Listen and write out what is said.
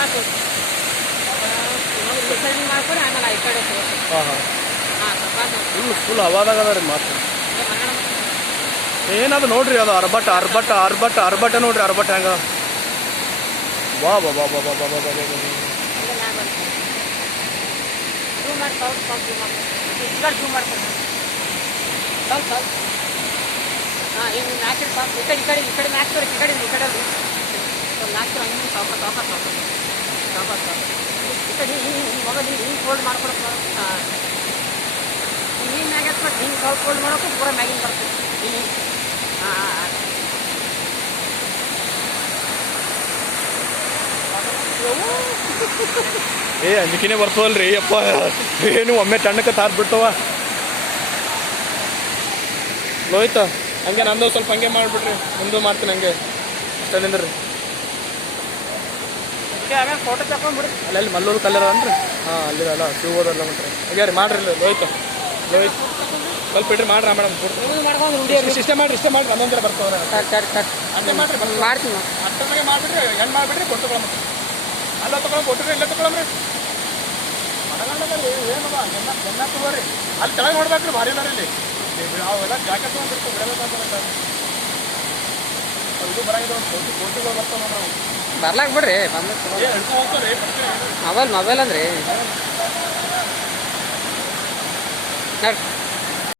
ಮಾಡ್ಕೊಂಡು ಆಮೇಲೆ ಈ ಕಡೆ ಹಾಂ ಫುಲ್ ಹವಾದಾಗ ಅದ ರೀ ಮಾತು ಏನದು ನೋಡ್ರಿ ಅದು ಅರ್ಬಟ್ಟ ನೋಡ್ರಿ ಅರ್ಬಟ್ಟ ಹೆಂಗ ವಾ ಬಾ ಬಾ ಬಾ ಬಾ ಬಾ ಬಾ ಬಾ ಬಾ ಹಿಂಗೆ ಮ್ಯಾಚ್ ಈ ಕಡೆ ಮ್ಯಾಚ್ ತೋರಿಸಿ ಈ ಕಡೆ ಒಂದು ಮ್ಯಾಚ್ ಹಂಗೆ ಸಾಕು ಈ ಕಡೆ ಹಿಂಗೆ ಮೊಬೈಲ್ ಹಿಂಗೆ ಫೋಲ್ಡ್ ಮಾಡ್ಕೊಳಕ್ಕೆ ಹಾಂ ಹಿಂಗೆ ಮ್ಯಾಗ ಎತ್ಬಿಟ್ಟು ಹಿಂಗೆ ಸ್ವಲ್ಪ ಫೋಲ್ಡ್ ಮಾಡೋಕ್ಕೂ ಪೂರ ಮ್ಯಾಗಿನ ಬರ್ತದೆ ಹಿಂಗೆ ಹಾಂ ಏ ಅಂಜಿಕೆನೇ ಬರ್ತವಲ್ರಿ ಅಪ್ಪ ಏನು ಒಮ್ಮೆ ತಣ್ಣಕ್ಕೆ ತಾರ್ಬಿಟ್ಟವ ಲೋಯ್ತ ಹಂಗೆ ನಂದು ಸ್ವಲ್ಪ ಹಂಗೆ ಮಾಡಿಬಿಡ್ರಿ ಮುಂದೆ ಮಾಡ್ತೀನಿ ಹಂಗೆ ಇಷ್ಟದಿಂದ ರೀ ಆಮೇಲೆ ಫೋಟೋ ತಗೊಂಡ್ಬಿಡ್ರಿ ಅಲ್ಲಿ ಮಲ್ಲೂರು ಕಲ್ಲರ ಅನ್ರಿ ಹಾಂ ಅಲ್ಲಿದಲ್ಲ ಶಿವ ಹೋದಲ್ಲ ಬಿಟ್ರಿ ಹಂಗೆ ರೀ ಮಾಡ್ರಿ ಲೋಯ್ತ ಸ್ವಲ್ಪ ಬಿಡ್ರಿ ಮಾಡ್ರಿ ಮೇಡಮ್ ಇಷ್ಟೇ ಮಾಡ್ರಿ ಹನ್ನೊಂದರ ಬರ್ತವ್ರೆ ಅಷ್ಟೇ ಮಾಡ್ರಿ ಮಾಡ್ತೀನಿ ಅಷ್ಟೊಂದಾಗೆ ಮಾಡಿಬಿಟ್ರಿ ಹೆಣ್ಣು ಮಾಡಿಬಿಟ್ರಿ ಕೊಟ್ಟು ತಗೊಳಮ್ಮ ಅಲ್ಲ ತೊಗೊಳಮ್ ಕೊಟ್ಟಿರಿ ಇಲ್ಲ ತೊಗೊಳಮ್ರಿ ಮನಗಂಡದಲ್ಲಿ ಏನವ ಜನ್ನ ತಗೋರಿ ಅಲ್ಲಿ ತೆಳಗೆ ನೋಡ್ಬೇಕ್ರಿ ಭಾರಿ ಇದಾರೆ ಇಲ್ಲಿ ಅವೆಲ್ಲ ಜಾಕೆಟ್ ತೊಗೊಂಡ್ಬಿಟ್ಟು ಬೆಳೆದಂತ ಇದು ಬರಾಗಿದ್ದಾವೆ ಕೋಟಿಗಳು ಬರ್ತಾವೆ ನಾವು ಬರ್ಲಾಕ್ ಬಿಡ್ರಿ ಹಿಡ್ಕೊ ಹೋಗ್ತಾರೆ ಮೊಬೈಲ್ ಅಂದ್ರೆ ನೋಡಿ